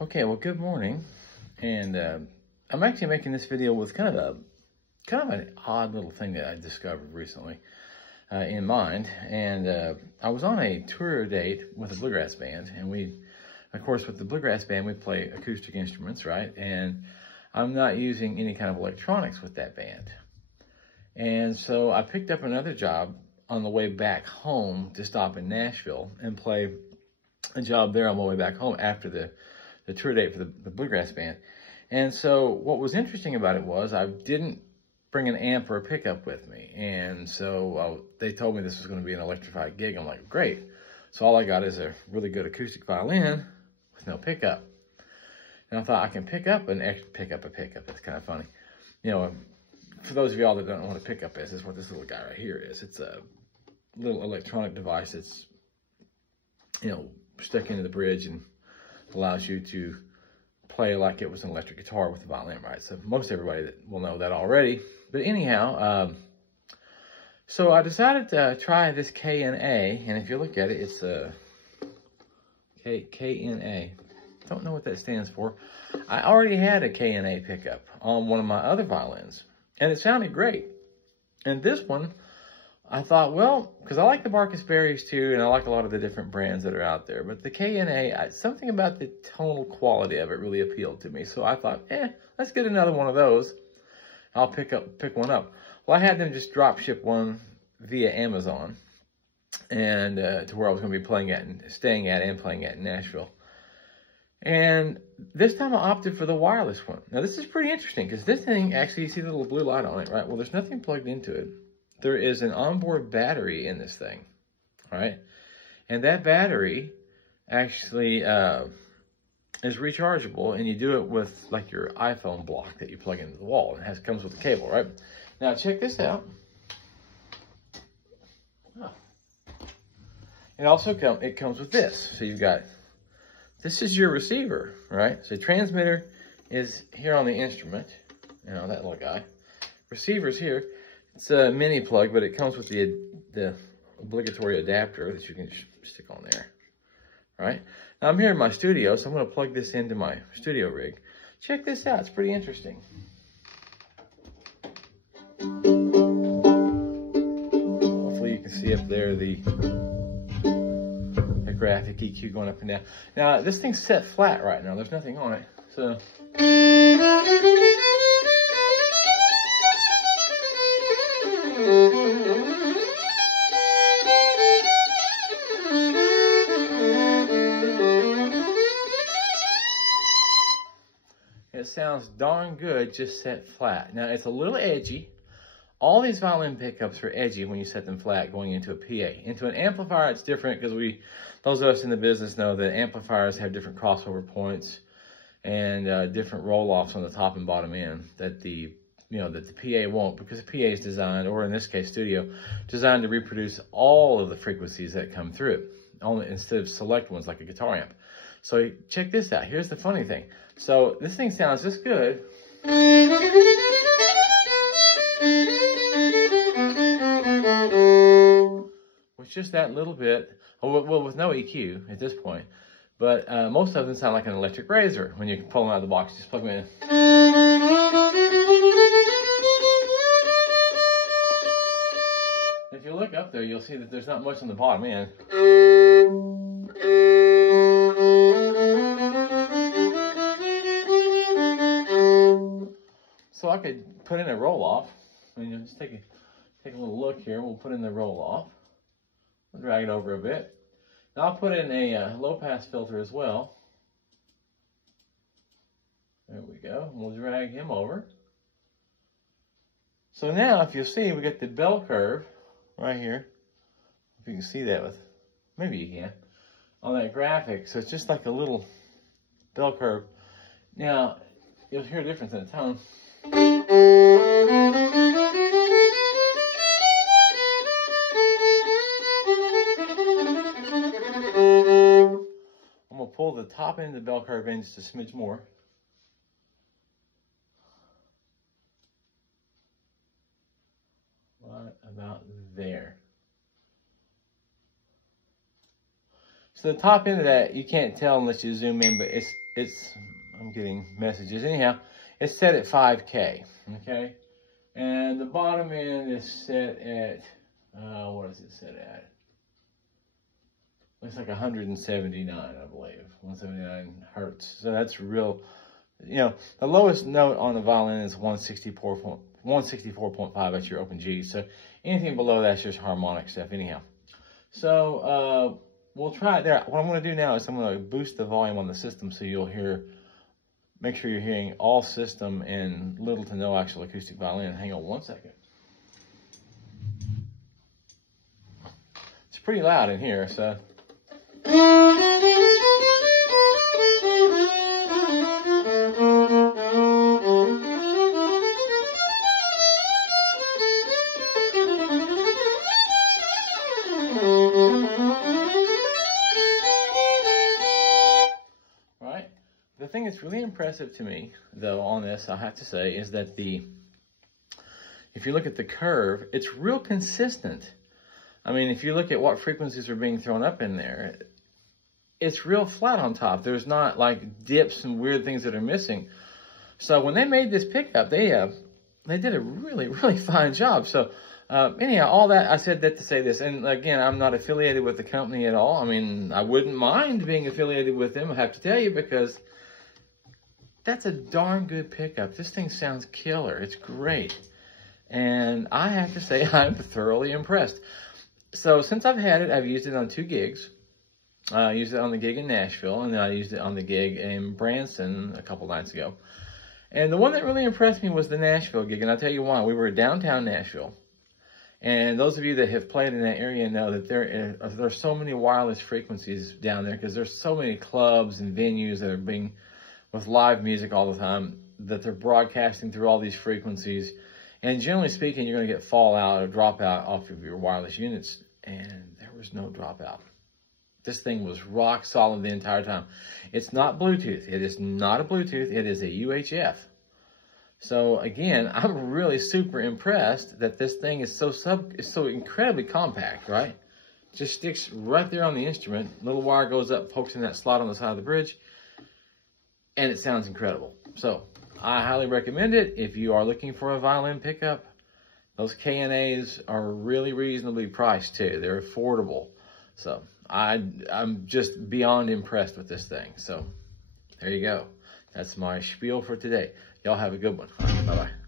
Okay, well, good morning, and I'm actually making this video with kind of an odd little thing that I discovered recently in mind. And I was on a tour date with a bluegrass band, and we, of course, with the bluegrass band, we play acoustic instruments, right? And I'm not using any kind of electronics with that band. And so I picked up another job on the way back home to stop in Nashville and play a job there on my way back home after the tour date for the bluegrass band. And so what was interesting about it was I didn't bring an amp or a pickup with me. And so they told me this was going to be an electrified gig. I'm like, great. So all I got is a really good acoustic violin with no pickup. And I thought I can pick up a pickup. It's kind of funny. You know, for those of y'all that don't know what a pickup is, this is what this little guy right here is. It's a little electronic device that's, you know, stuck into the bridge and allows you to play like it was an electric guitar with a violin, right? So most everybody will know that already. But anyhow, so I decided to try this KNA, and if you look at it, it's a KNA. Don't know what that stands for. I already had a KNA pickup on one of my other violins, and it sounded great. And this one, I thought, well, because I like the Barkus Berries too, and I like a lot of the different brands that are out there, but the KNA, something about the tonal quality of it really appealed to me. So I thought, let's get another one of those. I'll pick one up. Well, I had them just drop ship one via Amazon, and to where I was going to be playing at and staying at and playing at in Nashville. And this time I opted for the wireless one. Now this is pretty interesting because this thing actually, you see the little blue light on it, right? Well, there's nothing plugged into it. There is an onboard battery in this thing, all right? And that battery actually is rechargeable, and you do it with like your iPhone block that you plug into the wall. It comes with a cable, right? Now check this out. Oh. It also comes with this. So you've got, this is your receiver, right? So transmitter is here on the instrument, you know, that little guy. Receiver's here. It's a mini plug, but it comes with the obligatory adapter that you can stick on there, right? Now I'm here in my studio, so I'm going to plug this into my studio rig. Check this out. It's pretty interesting. Hopefully you can see up there the graphic EQ going up and down. Now this thing's set flat right now. There's nothing on it, so. It sounds darn good just set flat. Now it's a little edgy. All these violin pickups are edgy when you set them flat going into a PA. Into an amplifier it's different because those of us in the business know that amplifiers have different crossover points and different roll-offs on the top and bottom end that the PA won't, because the PA is designed, or in this case studio, designed to reproduce all of the frequencies that come through it, only instead of select ones like a guitar amp. So check this out. Here's the funny thing. So this thing sounds just good. With just that little bit, well, with no EQ at this point. But most of them sound like an electric razor when you pull them out of the box. Just plug them in. If you look up there, you'll see that there's not much on the bottom end. So I could put in a roll-off. I mean, just take a little look here. We'll put in the roll-off. We'll drag it over a bit. Now I'll put in a low-pass filter as well. There we go. We'll drag him over. So now, if you see, we get the bell curve right here. If you can see that with, maybe you can, on that graphic. So it's just like a little bell curve. Now, you'll hear a difference in the tone. I'm going to pull the top end of the bell curve in just a smidge more. Right about there. So the top end of that, you can't tell unless you zoom in, but I'm getting messages. Anyhow, it's set at 5K, okay? And the bottom end is set at, what is it set at? Looks like 179, I believe, 179 hertz. So that's real, you know, the lowest note on the violin is 164.5, that's your open G. So anything below that's just harmonic stuff anyhow. So we'll try it there. What I'm going to do now is I'm going to boost the volume on the system so you'll hear, make sure you're hearing all system and little to no actual acoustic violin. Hang on one second. It's pretty loud in here, so. The thing that's really impressive to me, though, on this, I have to say, is that if you look at the curve, it's real consistent. I mean, if you look at what frequencies are being thrown up in there, it's real flat on top. There's not like dips and weird things that are missing. So when they made this pickup, they did a really, really fine job. So anyhow, all that, I said that to say this. And again, I'm not affiliated with the company at all. I mean, I wouldn't mind being affiliated with them, I have to tell you, because that's a darn good pickup. This thing sounds killer. It's great. And I have to say, I'm thoroughly impressed. So since I've had it, I've used it on 2 gigs. I used it on the gig in Nashville, and then I used it on the gig in Branson a couple nights ago. And the one that really impressed me was the Nashville gig, and I'll tell you why. We were downtown Nashville. And those of you that have played in that area know that there are so many wireless frequencies down there, because there's so many clubs and venues that are being with live music all the time, that they're broadcasting through all these frequencies. And generally speaking, you're going to get fallout or dropout off of your wireless units. And there was no dropout. This thing was rock solid the entire time. It's not Bluetooth. It is not a Bluetooth. It is a UHF. So again, I'm really super impressed that this thing is so incredibly compact, right? Just sticks right there on the instrument. Little wire goes up, pokes in that slot on the side of the bridge. And it sounds incredible. So I highly recommend it if you are looking for a violin pickup. Those KNAs are really reasonably priced too. They're affordable. So I'm just beyond impressed with this thing. So there you go. That's my spiel for today. Y'all have a good one. Bye-bye.